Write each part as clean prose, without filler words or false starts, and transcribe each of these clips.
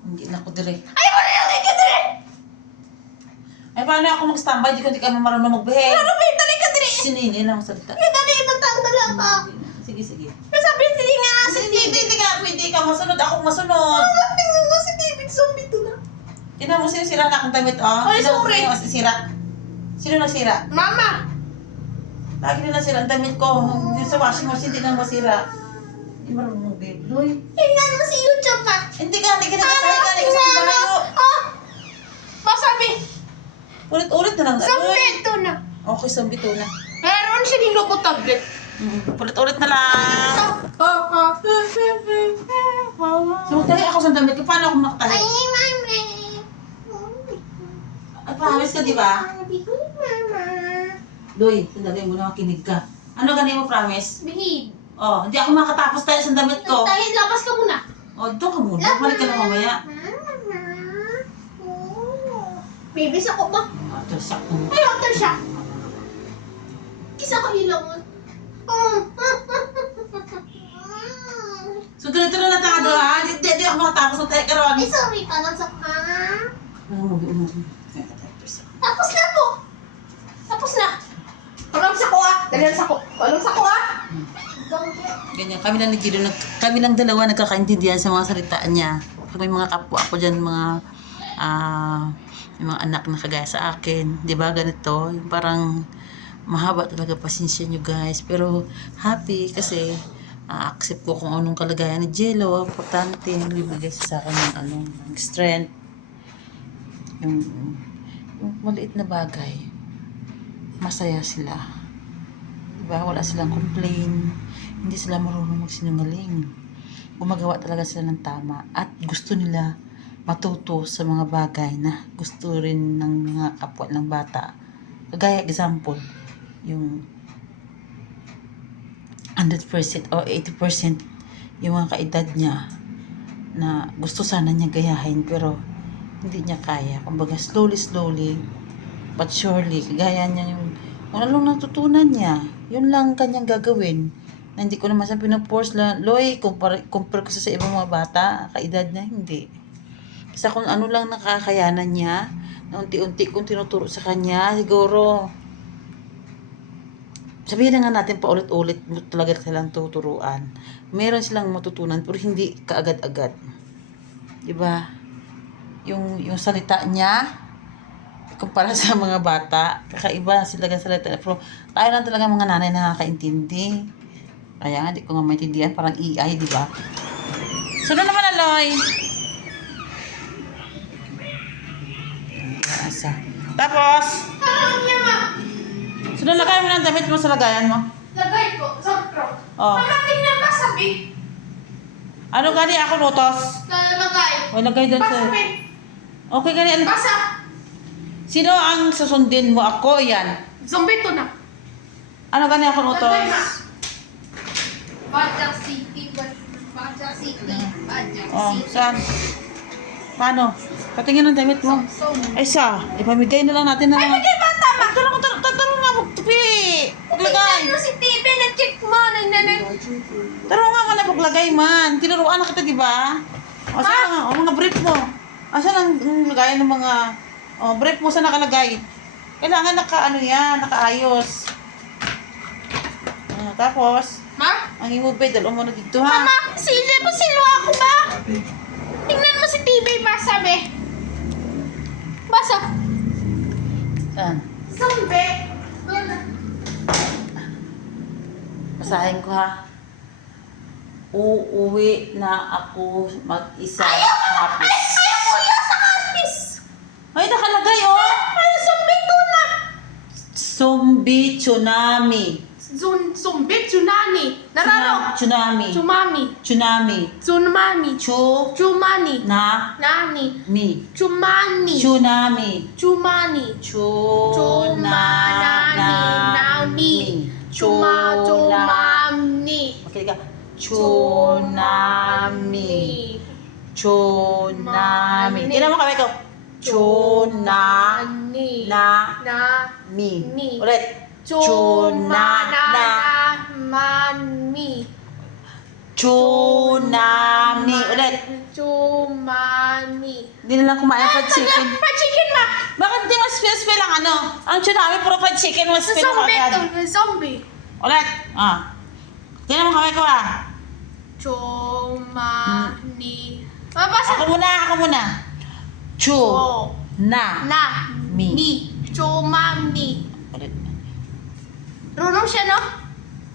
Hindi na ako dire. Ay, wala yung hindi ka dire! Ay, paano ako mag-standby? Di ka marunong mag-behave. Ano ba yung dali ka dire? Sinini lang ang salita. Yung dali, ibang taong dali ako. Sige, sige. Sabi, sige nga, si Hindi ka, pwede ka masunod. Ako masunod. tingnan mo si David, zombie to na. Tingnan mo sino sira na akong damit, oh. Ay, Tingnan mo sorry. sino sira. Sino nasira? Mama! Lagi na nasira ang damit ko. Yung sa washing machine, di na masira. Hindi marunong mag-behave. Loy. Tingnan mo si YouTube pa. Hindi ka nagkakatahin ka sa malayo. Oh! Masabi, Ulit-ulit na lang. zombie to na. Okay, zombie to na. Meron siya din lobo tablet. Ulit-ulit na lang. So, tahi ako sa damit ko. Paano ako makatahi? Ay, mama. Ay, pahawis ka, di ba? Sabi ko, mama. Loy, sandali mo na makinig ka. Ano ganun mo, promise? Behave. Oh, hindi ako makatapos tayo sa damit ko. Tayo, labas ka muna. Oh, doon ka muna. Balik ka na mamaya. Bibis ako ba? Ah, tersak mo. Ay, water siya. Kisa ka ilaw mo. So, tuloy-tuloy na tayo doon, ha? Hindi ako makatapos ng tayo karoon. Ay, sorry pa lang sa ka. Tapos na po. Tapos na. Walang sako ah. Dalihan sako. Walang sako ah. Ganyan, kami lang dalawa nagkakaintindihan sa mga salita niya. Pag may mga kapwa ako dyan, yung mga anak na kagaya sa akin, di ba ganito, yung parang mahaba talaga pasensya nyo guys, pero happy kasi accept ko kung anong kalagayan ni Jello. Importante, nagbibigay sa akin ng strength, yung maliit na bagay, masaya sila, di ba? Wala silang complain, hindi sila marunong magsinungaling, gumagawa talaga sila ng tama at gusto nila matuto sa mga bagay na gusto rin ng mga kapwa ng bata. Kagaya example, yung 100% o 80% yung mga kaedad niya na gusto sana niya gayahin pero hindi niya kaya. Kumbaga slowly but surely, kagaya niya yung kung ano lang natutunan niya, yun lang kanyang gagawin. Na hindi ko naman sa pinaforce lang, Loy, compare ko sa ibang mga bata, kaedad na, hindi. Sa kung ano lang nakakayanan niya, na unti-unti kung tinuturo sa kanya, siguro, sabihin na nga natin paulit-ulit talaga silang tuturuan. Meron silang matutunan, pero hindi kaagad-agad. Diba? Yung salita niya, kumpara sa mga bata, kakaiba sila ng salita. Pero tayo lang talaga mga nanay nakakaintindi. Kaya nga, di ko nga maintindihan, parang AI, diba? Sunod naman, Aloy! Asa. Tapos, sunod lagay mo ng damit mo sa lagayan mo. Lagay ko. Sopro. Oh. Mama, tingnan pa sabi. Ano gani ako lutos? Lagay. O lagay doon sa... Pasabi. Okay gani. Basa. Sino ang susundin mo? Ako, yan. Zombie to na. Ano gani ako Lagay lutos? na. Bajak City. Bajak City. Bajak Oh, City. saan? Paano? Patingin ng damit mo. Ay sa, ipamigay na lang natin na lang. Ay, bigay bata ma. Tarong nga, magtupi. Paglagay. Tingnan mo si TV na check mo. Tarong nga na paglagay man. Tinuruan na kita, di ba? O, saan nga? O, mga brief mo. Asan ang lagayan ng mga... O, brief mo saan nakalagay? Kailangan nakaayos. Tapos, Ma? ang imubay, dalo mo na dito, ha? Mama, silo ako ba? Tingnan mo si TV ba sabi? Basa. Saan? Zombie. Basahin ko, ha? Uuwi na ako mag-isa. Hapis. Ayaw ko yun sa hospice. Ay, nakalagay, oh! Ay, zombie to na. Zombie tsunami. Zombie tsunami. Nararo. Tsunami. Chumami. Tsunami. Tsunami. Chu Chumani. na Nani. mi. Chumani. Tsunami. Chumani. Chunami. Chumani. Okay ka. Tsunami. Tsunami. Tingnan mo kami ko. Tsunami. Na. Mi. Mi. Ulit. Chunami. Tsunami. Ulit. Chumani. Hindi na lang kumain fried chicken. Fried chicken ma. Bakit di mas spell ang ano? Ang tsunami, puro fried chicken, mas spell ka Zombie agad. to. Zombie. Ulit. Tingnan mo kamay ko Chumani. Mabasa. Ako muna. Chu. Oh. Na. Na. Mi. Ni. Chumani. Ulit. Runong siya, no?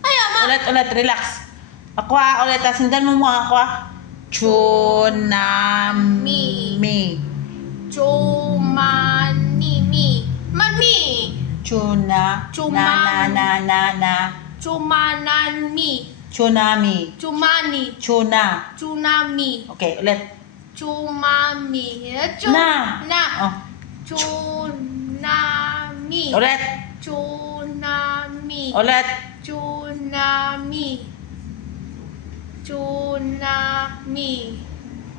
Ay, ama. Ulit, relax. Ako ulit. Sindan mo mukha ako Chunami. Chumani. Mi. Mami. Chuna. Chuman. Na. Chumanani. Chunami. Chumani. Chuna. Tsunami. Okay, ulit. Chumami. Na. Oh. Tsunami. Ulit. Tsunami. Ulit. Tsunami. Tsunami.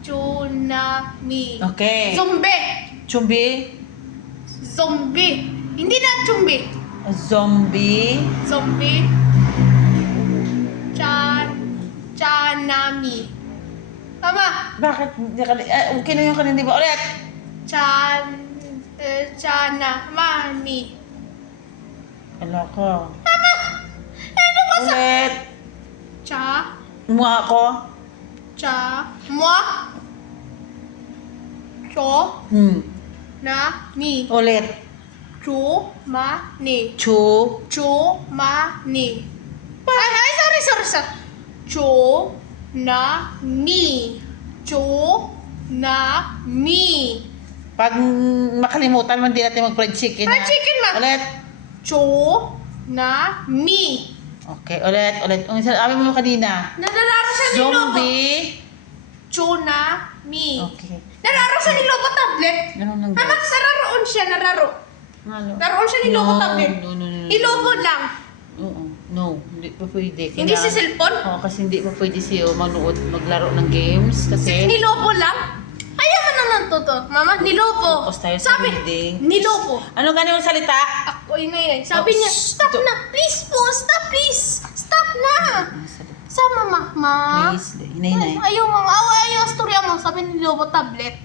Tsunami. Okay. Zombie. Chumbi. Zombie. Hindi na zombie. Zombie. Zombie. Chanami. Tama. Bakit? Okay na yung kanina, di ba? Ulit. Chanamani. Wala ko. Tama. Ano ba sa... Ulit. Mukha ko. Moi. Cho. Na. Mi. Ulit. Chu. Ma. Ni. Chu. Chu. Ma. Ni. Ay, sorry. Chu. Na. Mi. Chu. Na. Mi. Pag makalimutan mo, hindi natin mag-fried chicken. Fried chicken, ma. Ulit. Chu. Na. Mi. Okay, ulit. Ang sabi mo kanina. Nalalaro siya ni Lobo. Zombie. Chu. Na. Mi. Okay. Nararo siya ni Lobo tablet. Ganun lang, Mama, guys. nararoon siya, nararo. Ano? Naroon siya ni Lobo tablet. No. Ilobo lang. Oo. No, hindi pa pwede. Hindi si cellphone? Oo, kasi hindi pa pwede siya maglaro ng games. Kasi Nilobo lang? Ayaw mo naman to. Mama, nilobo. Focus tayo sa Sabi, reading. nilobo. ano ganun salita? Ako ingay. Sabi Oh, niya, shh, stop ito. na. Please po, stop please. Stop na. Sama mama. Please, hinay. Ayaw mo. Ayaw storya mo. Sabi ni Lobo tablet.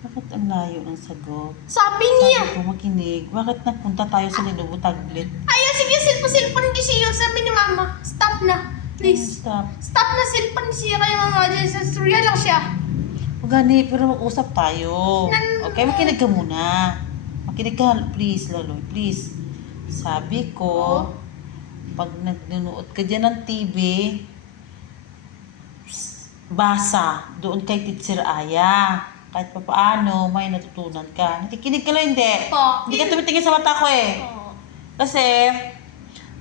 Bakit ang layo ng sagot? Sabi Sabi niya. ko makinig. Bakit napunta tayo sa Lenovo tablet? Ayaw, sige, cellphone di siya. Sabi ni mama, stop na. Please. Stop. Stop na cellphone siya kaya mama. Diyan sa storya lang siya. Gani, pero mag-usap tayo. Okay, makinig ka muna. Makinig ka, please, Laloy, please. Sabi ko, pag nagnunood ka dyan ng TV, basa doon kay Teacher Aya. Kahit pa paano, may natutunan ka. Nakikinig ka lang, hindi. Po. Hindi ka tumitingin sa mata ko eh. Oh. Kasi,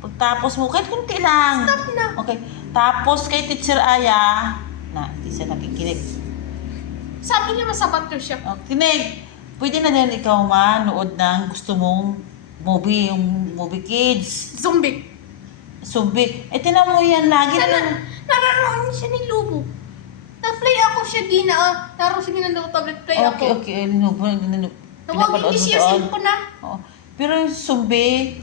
pagtapos mo, kahit kunti lang. Stop na. Okay, tapos kay Teacher Aya, hindi siya nakikinig. Sabi niya masabat ko siya. Kinig, pwede na din ikaw manood ng gusto mong movie, yung Movie Kids, Zombie. Zombie. Tinan mo yan lagi na lang. Nararoon siya ni Lubo. Na-play ako siya di na. Naroon siya ng tablet play ako. Okay. Nawag hindi siya cellphone na. Oo. Pero yung zombie,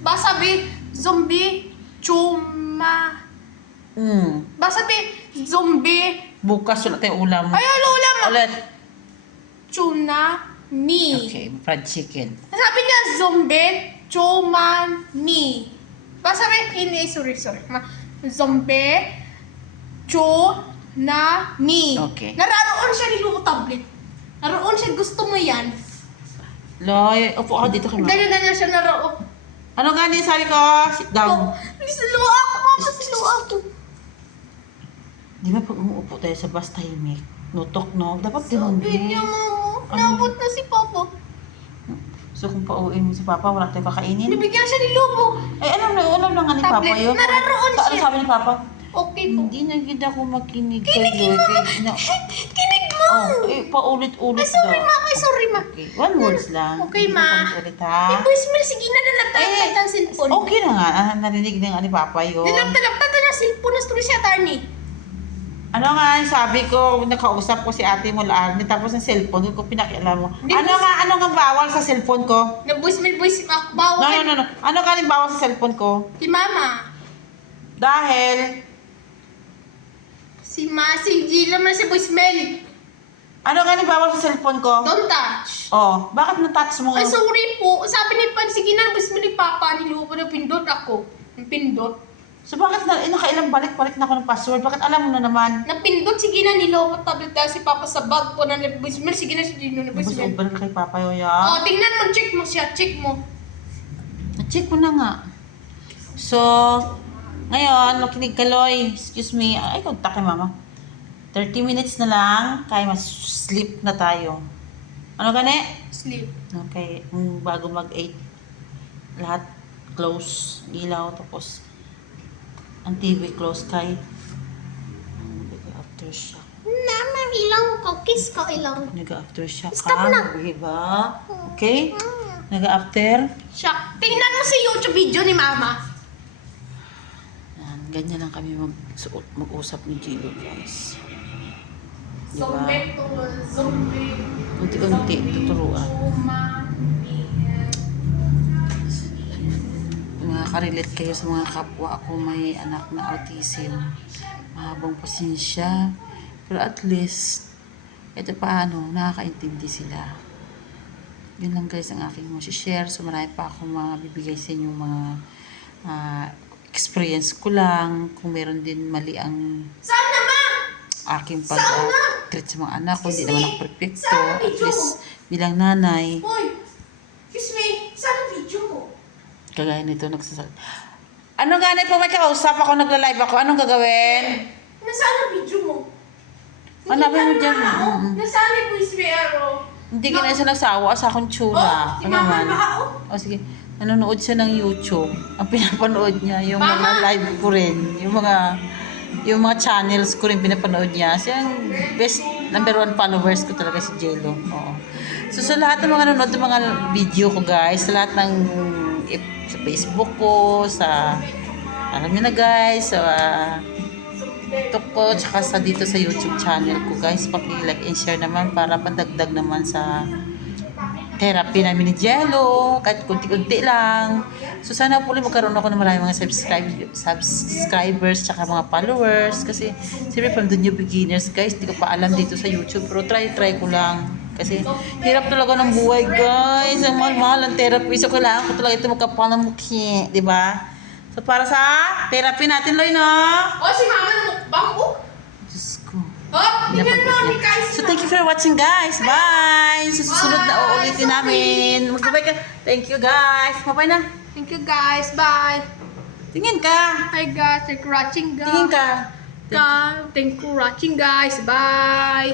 Basabi, zombie, chuma. Basabi, zombie. bukas wala tayong ulam. Ay, ulam. Ulit. Tuna, ni. Okay, fried chicken. Sabi niya, zombie, chuma, ni. Basabi, hindi, sorry. Zombie, na, ni. Okay. Nararoon siya ni Lubo tablet. Naroon siya, gusto mo yan. Loy, upo ka dito kay mama. Ganyan siya naroon. Ano gani sabi ko? Sit down. Please, luwa ako, mama, luwa ako. Di ba pag umuupo tayo sa bus tahimik, nutok, no? Dapat ganun Sabi niya, mama, naabot na si Papa. So kung pauwiin mo si Papa, wala tayong kakainin? Nabigyan siya ni Lubo. Alam na nga ni Papa Tablet. yun. Nararoon Ano siya. sabi ni Papa? Okay po. Hindi na gid ako makinig Kinig mo. Kinig mo. Paulit-ulit Ay, sorry, daw. ma. Ay, sorry, ma. Okay, one words lang. Okay, Hindi ma. ko ulit, ha? May voicemail, sige na nalagtalagtat ang cellphone. Okay na nga. Narinig na nga ni Papa yun. Nalagtalagtat ang cellphone na story si Attorney. Ano nga, sabi ko, nakausap ko si ate mo lang, tapos ng cellphone ko, pinakialam mo. Hindi Ano nga bawal sa cellphone ko? Na-voicemail, bawal. No. Ano nga rin bawal sa cellphone ko? Si Mama. Dahil, Si G naman si voicemail. Ano ka bawal sa cellphone ko? Don't touch. Oh, bakit na-touch mo? Ay, sorry po. Sabi ni Pan, sige na, voicemail ni Papa. Niluho na pindot ako. Pindot. So bakit nakailang balik-balik na ako ng password? Bakit alam mo na naman? Napindot, sige na, niluho tablet dahil si Papa sa bag ko na voicemail. Sige na si Gino na Gusto voicemail. ba na kay Papa Yoya? Oh, tingnan mo, check mo siya. Check mo. Na-check ko na nga. So, ngayon, makinig ka, Loy. Excuse me. Ay, kontak kay Mama. 30 minutes na lang, kaya mas-sleep na tayo. Ano gani? Sleep. Okay, bago mag-8, lahat close, ilaw, tapos ang TV close kay aftershock. Naman, ilang ko. Kiss ko, ilang. Nag-aftershock Stop na. diba? Okay? Nag-after. Shock. Tingnan mo si YouTube video ni Mama. Yan, ganyan lang kami mag-usap ni Gio, guys. Diba? Zombie to zombie. Unti-unti, tuturuan. Makaka-relate kayo sa mga kapwa ako may anak na autism. Mahabang pasensya. Pero at least, ito paano, nakakaintindi sila. Yun lang guys ang aking share. So marami pa akong mabibigay sa inyong mga experience ko lang. Kung meron din mali ang Sana ma! aking pag-treat sa mga anak ko. Hindi naman ako perfecto. At least bilang nanay, Hoy! Kiss me! Sana video mo? kagaya nito nagsasabi. Ano ganit po may kausap ako, nagla-live ako. Anong gagawin? Nasaan video mo? Hanapin mo dyan. Nasaan ni Boys Vero? Hindi ka na siya nagsawa sa akong tsura. Oh, Ano imaman man? ba ako? O sige, nanonood siya ng YouTube. Ang pinapanood niya, yung mga Mama! live ko rin. Yung mga channels ko rin pinapanood niya. Siya ang best, number 1 followers ko talaga si Jello. Oo. So sa lahat ng mga nanonood ng mga video ko guys, sa lahat ng sa Facebook ko, sa alam niyo na guys, sa TikTok ko, tsaka sa dito sa YouTube channel ko guys, paki-like and share naman para pandagdag naman sa therapy namin ni Jello, kahit kunti-kunti lang. So sana po ulit magkaroon ako ng maraming mga subscribers tsaka mga followers kasi siyempre from the new beginners guys, di ko pa alam dito sa YouTube pero try ko lang. Kasi hirap talaga ng buhay guys, ang mahal-mahal ang therapy. So kailangan ko talaga ito magkapal ng mukhi, di ba? So para sa therapy natin, Loy, no? Oh, si Mama na mukbang ko. Diyos ko. Oh, tingnan mo ni guys. So thank you for watching guys. Bye! Sa susunod na uulitin namin. Magbabay ka. Thank you guys. Mabay na. Thank you guys. Bye. Tingin ka. Hi guys. Thank you for watching guys. Tingin ka. Thank you for watching guys. Bye.